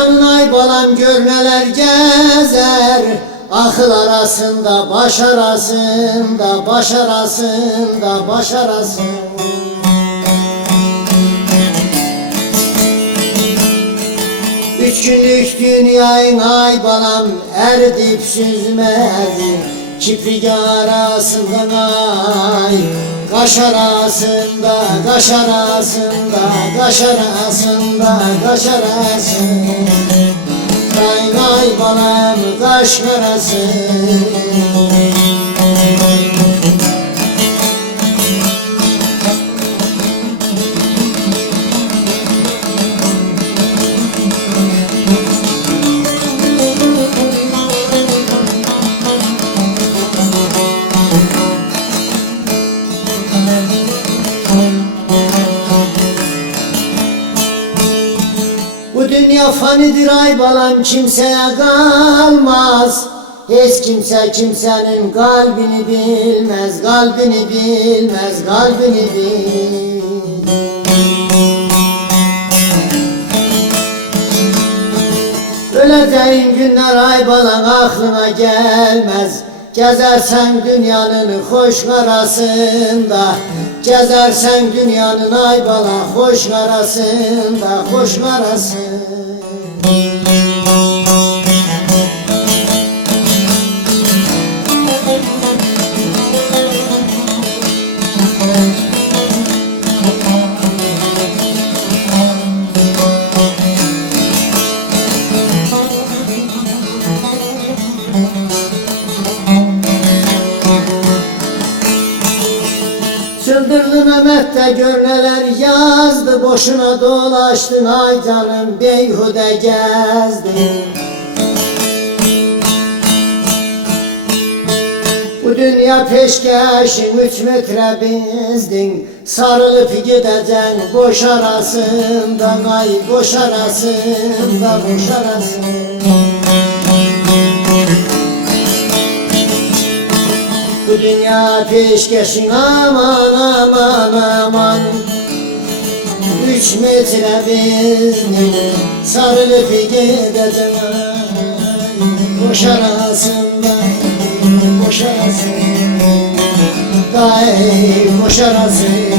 İnsanın ay balam gör neler gezer, akıl arasında, baş arasında, baş arasında, baş arasında. Üç günlük dünyayın ay balam erdip süzmez, kiprik arasından ay, kaş arasında, kaş arasında, kaş arasında, kaş arasında. Ay balam kaş karası. Bu dünya fanidir ay balam, kimseye kalmaz. Hiç kimse kimsenin kalbini bilmez, kalbini bilmez, kalbini bilmez. Öleceğin günler ay balam aklına gelmez. Gezersen dünyanın hoş arasında, gezersen dünyanın ay bala hoş arasında, hoş arasında. Çıldırdı Mehmet de gör neler yazdı, boşuna dolaştın ay canım, beyhude gezdin. Bu dünya peşkeşin 3 metre bizdin, sarılıp gideceksin boş arasında, ay boş arasında, boş arasında. Bu dünya peşkeşin aman aman aman, 3 metre bizdin, sarılıp gideceksin boş arasında, boş arasında, boş arasında.